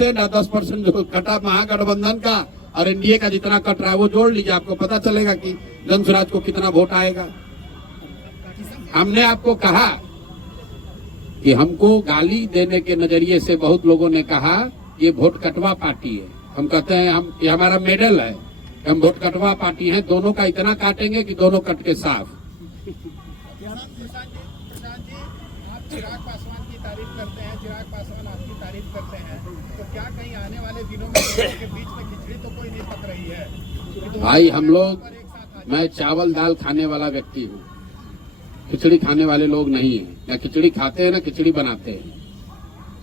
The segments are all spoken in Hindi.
ना 10% जो कटा महागठबंधन का और एनडीए का जितना कट रहा है वो जोड़ लीजिए, आपको पता चलेगा कि जनसुराज को कितना वोट आएगा। हमने आपको कहा कि हमको गाली देने के नजरिए से बहुत लोगों ने कहा ये वोट कटवा पार्टी है। हम कहते हैं हम ये हमारा मेडल है, हम वोट कटवा पार्टी हैं, दोनों का इतना काटेंगे कि दोनों कट के साफ। चिराग पासवान की तारीफ करते हैं, चिराग पासवान आपकी तारीफ करते हैं, तो क्या कहीं आने वाले दिनों में के बीच में खिचड़ी तो कोई नहीं पक रही है? भाई हम लोग, मैं चावल दाल खाने वाला व्यक्ति हूँ, खिचड़ी खाने वाले लोग नहीं है। ना खिचड़ी खाते हैं ना खिचड़ी बनाते हैं।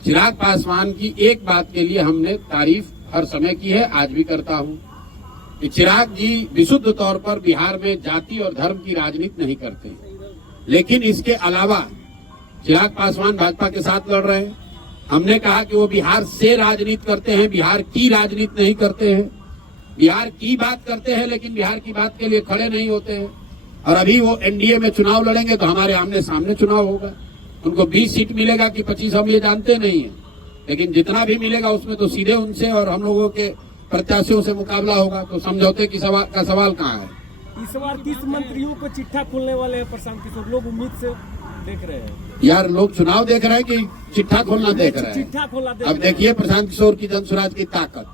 चिराग पासवान की एक बात के लिए हमने तारीफ हर समय की है, आज भी करता हूँ कि चिराग जी विशुद्ध तौर पर बिहार में जाति और धर्म की राजनीति नहीं करते, लेकिन इसके अलावा चिराग पासवान भाजपा के साथ लड़ रहे हैं। हमने कहा कि वो बिहार से राजनीति करते हैं, बिहार की राजनीति नहीं करते हैं। बिहार की बात करते हैं लेकिन बिहार की बात के लिए खड़े नहीं होते हैं। और अभी वो एनडीए में चुनाव लड़ेंगे तो हमारे आमने सामने चुनाव होगा। उनको 20 सीट मिलेगा कि 25, हम ये जानते नहीं है, लेकिन जितना भी मिलेगा उसमें तो सीधे उनसे और हम लोगों के प्रत्याशियों से मुकाबला होगा। तो समझौते की सवाल कहाँ है? इस बार 30 मंत्रियों को चिट्ठा खोलने वाले हैं प्रशांत किशोर, लोग उम्मीद से देख रहे हैं। यार लोग चुनाव देख रहे हैं कि चिट्ठा खोलना देख रहे हैं? चिट्ठा खोलना देख अब देखिए प्रशांत किशोर की जनसुराज की ताकत।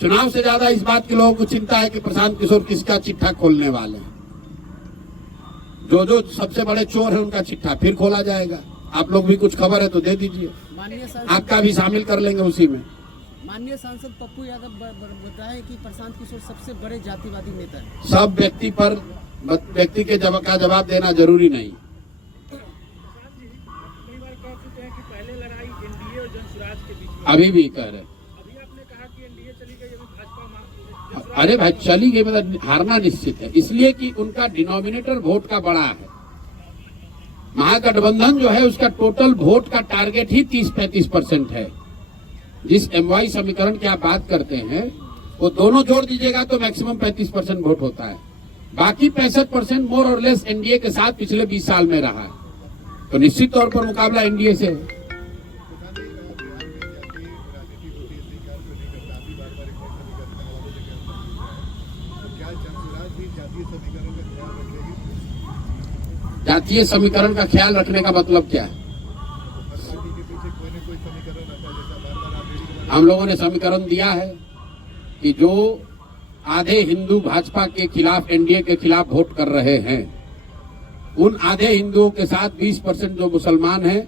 चुनाव से ज्यादा इस बात के लोगों को चिंता है कि प्रशांत किशोर किसका चिट्ठा खोलने वाले हैं। जो सबसे बड़े चोर है उनका चिट्ठा फिर खोला जाएगा। आप लोग भी कुछ खबर है तो दे दीजिए, आपका भी शामिल कर लेंगे उसी में। माननीय सांसद पप्पू यादव बताए कि प्रशांत किशोर सबसे बड़े जातिवादी नेता है। सब व्यक्ति के जवाब देना जरूरी नहीं। कई बार कह चुके हैं कि पहले लड़ाई एनडीए और जनसुराज के बीच में, अभी भी कह रहे। अभी आपने कहा कि एनडीए चली गई, अभी भाजपा। अरे भाई चली गई मतलब हारना निश्चित है, इसलिए कि उनका डिनोमिनेटर वोट का बड़ा है। महागठबंधन जो है उसका टोटल वोट का टारगेट ही 30-35% है। जिस एमवाई समीकरण की आप बात करते हैं वो दोनों जोड़ दीजिएगा तो मैक्सिमम 35% वोट होता है। बाकी 65% मोर और लेस एनडीए के साथ पिछले 20 साल में रहा है। तो निश्चित तौर पर मुकाबला एनडीए से है। जातीय समीकरण का ख्याल रखने का मतलब क्या है? हम लोगों ने समीकरण दिया है कि जो आधे हिंदू भाजपा के खिलाफ, एनडीए के खिलाफ वोट कर रहे हैं, उन आधे हिंदुओं के साथ 20% जो मुसलमान हैं,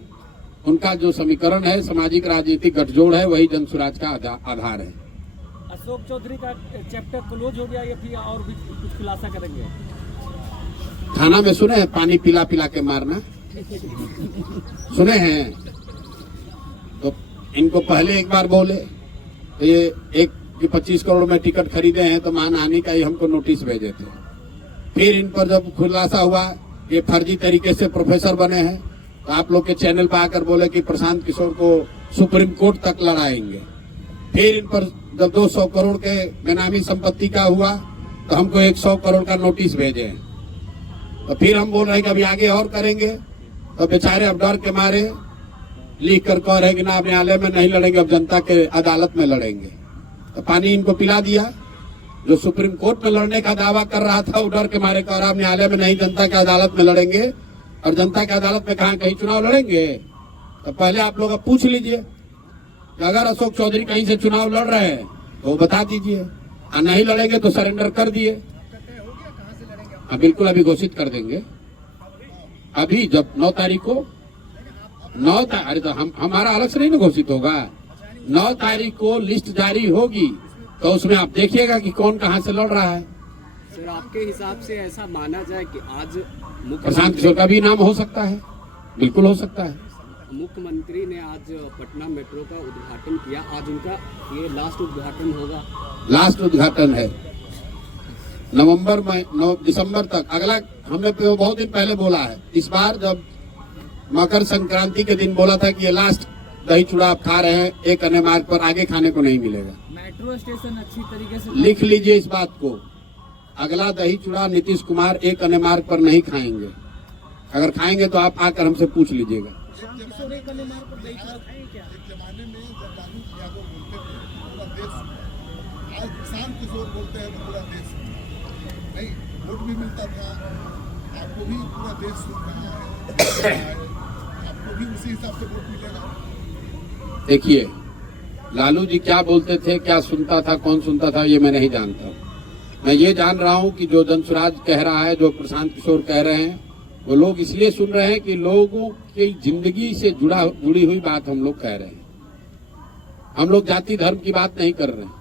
उनका जो समीकरण है, सामाजिक राजनीतिक गठजोड़ है, वही जनसुराज का आधार है। अशोक चौधरी का चैप्टर क्लोज हो गया या फिर और भी कुछ खुलासा करेंगे? थाना में सुने हैं पानी पिला पिला के मारना, सुने हैं? तो इनको पहले एक बार बोले तो ये 25 करोड़ में टिकट खरीदे हैं तो मानहानि का ही हमको नोटिस भेजे थे। फिर इन पर जब खुलासा हुआ ये फर्जी तरीके से प्रोफेसर बने हैं तो आप लोग के चैनल पर आकर बोले कि प्रशांत किशोर को सुप्रीम कोर्ट तक लड़ाएंगे। फिर इन पर जब 200 करोड़ के बेनामी संपत्ति का हुआ तो हमको 100 करोड़ का नोटिस भेजे। तो फिर हम बोल रहे हैं कि अभी आगे और करेंगे, तो बेचारे अब डर के मारे लिख कर कह रहे कि ना अब न्यायालय में नहीं लड़ेंगे, अब जनता के अदालत में लड़ेंगे। तो पानी इनको पिला दिया। जो सुप्रीम कोर्ट में लड़ने का दावा कर रहा था वो डर के मारे कह रहा न्यायालय में नहीं, जनता के अदालत में लड़ेंगे। और जनता के अदालत में कहा कहीं चुनाव लड़ेंगे? तो पहले आप लोग अब पूछ लीजिए कि अगर अशोक चौधरी कहीं से चुनाव लड़ रहे हैं तो बता दीजिए, और नहीं लड़ेंगे तो सरेंडर कर दिए। हाँ बिल्कुल, अभी घोषित कर देंगे। अभी जब 9 तारीख को 9 तारीख तो हमारा अलग से नहीं ना घोषित होगा। 9 तारीख को लिस्ट जारी होगी तो उसमें आप देखिएगा कि कौन कहां से लड़ रहा है। सर आपके हिसाब से ऐसा माना जाए कि आज प्रशांत किशोर का भी नाम हो सकता है? बिल्कुल हो सकता है। मुख्यमंत्री ने आज पटना मेट्रो का उद्घाटन किया, आज उनका ये लास्ट उद्घाटन होगा? लास्ट उद्घाटन है नवंबर में 9 दिसंबर तक। अगला हमने बहुत दिन पहले बोला है, इस बार जब मकर संक्रांति के दिन बोला था कि ये लास्ट दही चूड़ा आप खा रहे हैं, एक अन्य मार्ग पर आगे खाने को नहीं मिलेगा। मेट्रो स्टेशन अच्छी तरीके से लिख लीजिए इस बात को, अगला दही चूड़ा नीतीश कुमार एक अन्य मार्ग पर नहीं खाएंगे। अगर खाएंगे तो आप आकर हमसे पूछ लीजिएगा। किशोर बोलते हैं तो पूरा देश नहीं, वोट भी मिलता था, आपको भी पूरा देश सुन रहा है, आपको भी उसी हिसाब से वोट मिलेगा। देखिए, लालू जी क्या बोलते थे, क्या सुनता था, कौन सुनता था, ये मैं नहीं जानता। मैं ये जान रहा हूँ कि जो जनसुराज कह रहा है, जो प्रशांत किशोर कह रहे हैं, वो लोग इसलिए सुन रहे हैं कि लोगों की जिंदगी से जुड़ी हुई बात हम लोग कह रहे हैं। हम लोग जाति धर्म की बात नहीं कर रहे हैं।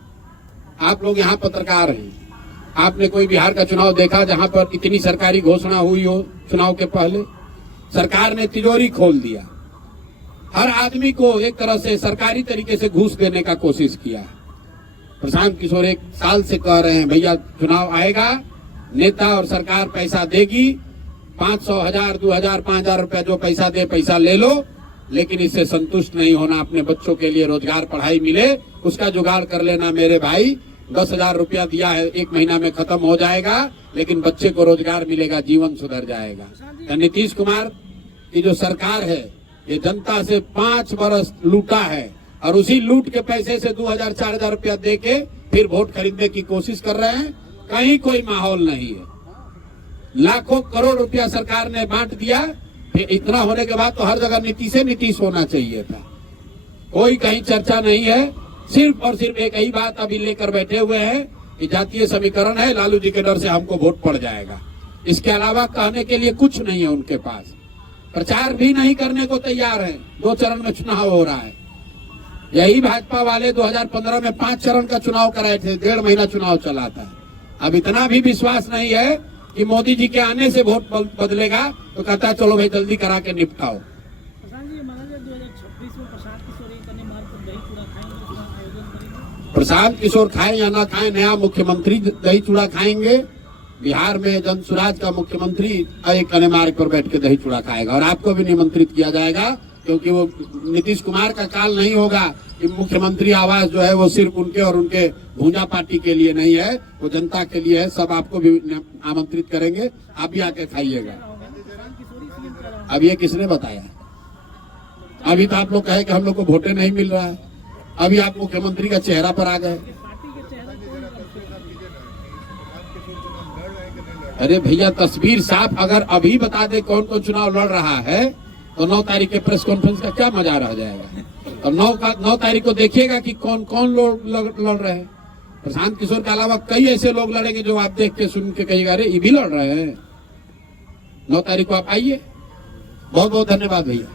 आप लोग यहाँ पत्रकार हैं, आपने कोई बिहार का चुनाव देखा जहाँ पर इतनी सरकारी घोषणा हुई हो चुनाव के पहले? सरकार ने तिजोरी खोल दिया, हर आदमी को एक तरह से सरकारी तरीके से घूस देने का कोशिश किया। प्रशांत किशोर 1 साल से कह रहे हैं भैया चुनाव आएगा, नेता और सरकार पैसा देगी, 500, 1000, 2000, 5000 रुपया जो पैसा दे पैसा ले लो, लेकिन इससे संतुष्ट नहीं होना। अपने बच्चों के लिए रोजगार, पढ़ाई मिले उसका जुगाड़ कर लेना मेरे भाई। 10,000 रुपया दिया है, 1 महीना में खत्म हो जाएगा, लेकिन बच्चे को रोजगार मिलेगा, जीवन सुधर जाएगा। तो नीतीश कुमार की जो सरकार है, ये जनता से 5 बरस लूटा है और उसी लूट के पैसे से 2000, 4000 रुपया दे के फिर वोट खरीदने की कोशिश कर रहे हैं। कहीं कोई माहौल नहीं है। लाखों करोड़ रुपया सरकार ने बांट दिया, फिर इतना होने के बाद तो हर जगह नीतीश होना चाहिए था। कोई कहीं चर्चा नहीं है, सिर्फ और सिर्फ एक ही बात अभी लेकर बैठे हुए हैं कि जातीय समीकरण है, लालू जी के डर से हमको वोट पड़ जाएगा। इसके अलावा कहने के लिए कुछ नहीं है उनके पास। प्रचार भी नहीं करने को तैयार है। 2 चरण में चुनाव हो रहा है। यही भाजपा वाले 2015 में 5 चरण का चुनाव कराए थे, 1.5 महीना चुनाव चला था। अब इतना भी विश्वास नहीं है कि मोदी जी के आने से वोट बदलेगा, तो कहता है चलो भाई जल्दी करा के निपटाओ। प्रशांत किशोर खाए या ना खाए, नया मुख्यमंत्री दही चूड़ा खाएंगे। बिहार में जनसुराज का मुख्यमंत्री एक मार्ग पर बैठ के दही चूड़ा खाएगा और आपको भी निमंत्रित किया जाएगा, क्योंकि वो नीतीश कुमार का काल नहीं होगा कि मुख्यमंत्री आवास जो है वो सिर्फ उनके और उनके भूंजा पार्टी के लिए नहीं है, वो जनता के लिए है। सब आपको भी आमंत्रित करेंगे, आप भी आके खाइएगा। अब ये किसने बताया? अभी तो आप लोग कहे कि हम लोग को वोटें नहीं मिल रहा है, अभी आप मुख्यमंत्री का चेहरा पर आ गए। अरे भैया तस्वीर साफ अगर अभी बता दे कौन कौन चुनाव लड़ रहा है, तो 9 तारीख के प्रेस कॉन्फ्रेंस का क्या मजा रह जाएगा। तो 9 तारीख को देखिएगा कि कौन कौन लोग लड़ रहे हैं। प्रशांत किशोर के अलावा कई ऐसे लोग लड़ेंगे जो आप देख के सुन के कहिएगा अरे ये भी लड़ रहे हैं। 9 तारीख को आप आइए। बहुत बहुत धन्यवाद भैया।